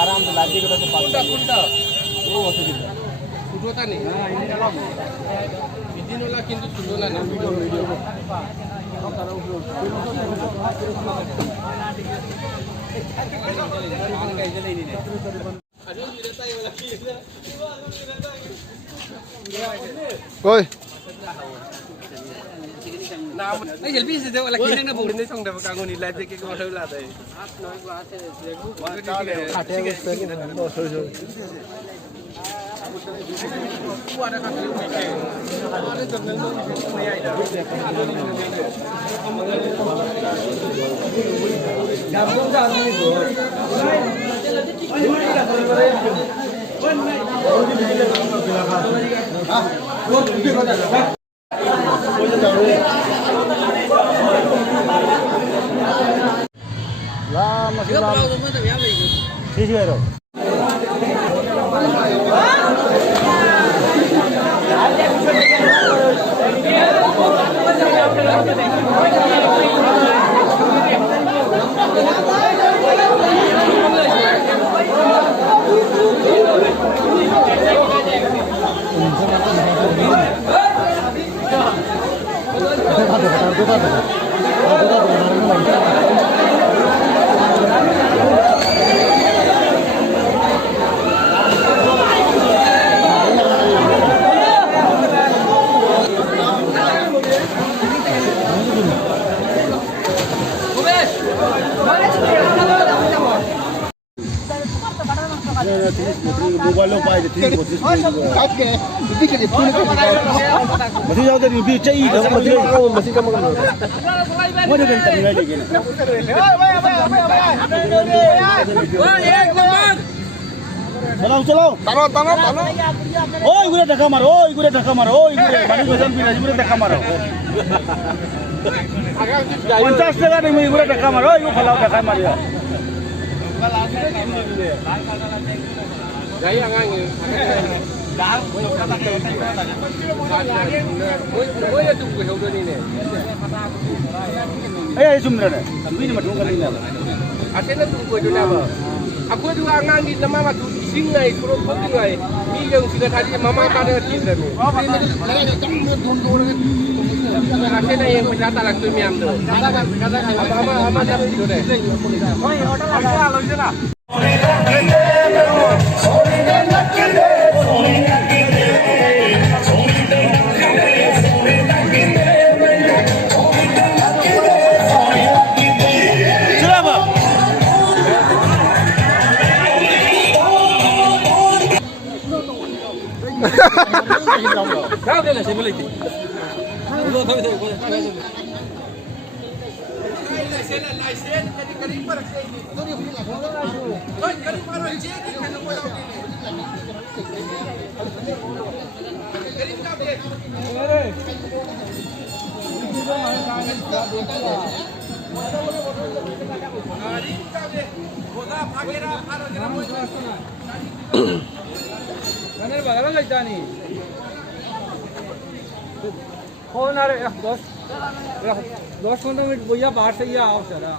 आराम से लाजी के कुंटा कुंटा वो অসুবিধা ফুটোটা নেই বিদিনওয়ালা কিন্তু ছিল না না video video Ôi. Nào, cái gì biết gì đâu là kiến nó bù đến xong rồi càng ngon lại thì cái con hơi là đấy. Nói quá thế qua đây các thứ mình kể. Nó được nâng lên cái này ai đó. Làm công ra như rồi. Lah masih lama. Sisi itu. Mobile lo pai de 30 kaat ke bidi ke phone ko masi jaw de bi chai da masi ko masi kam kam mo de kan tamila de gen chalo chalo tano tano tano oi gure dhaka maro oi gure mani gojan pina gure dhaka maro 50 টাকা de gure dhaka maro oi phalao dhaka maria Đấy anh đã mỗi chục cái hậu đây này ấy zoom ra này tapi ni macam kali ni ada na tu kau juga apa aku juga angang di nama matu singai kurang penting ai mi yang sudah tadi mama pada di dalam ada na yang berjata lah tu miam tu ama dah itu deh oi order ada alojana Kau dia lah saya beli. Itu thôi thôi. Mana bagaimana lagi ni? Phone आ रहे 10 15 minute भैया बाहर से ही आओ जरा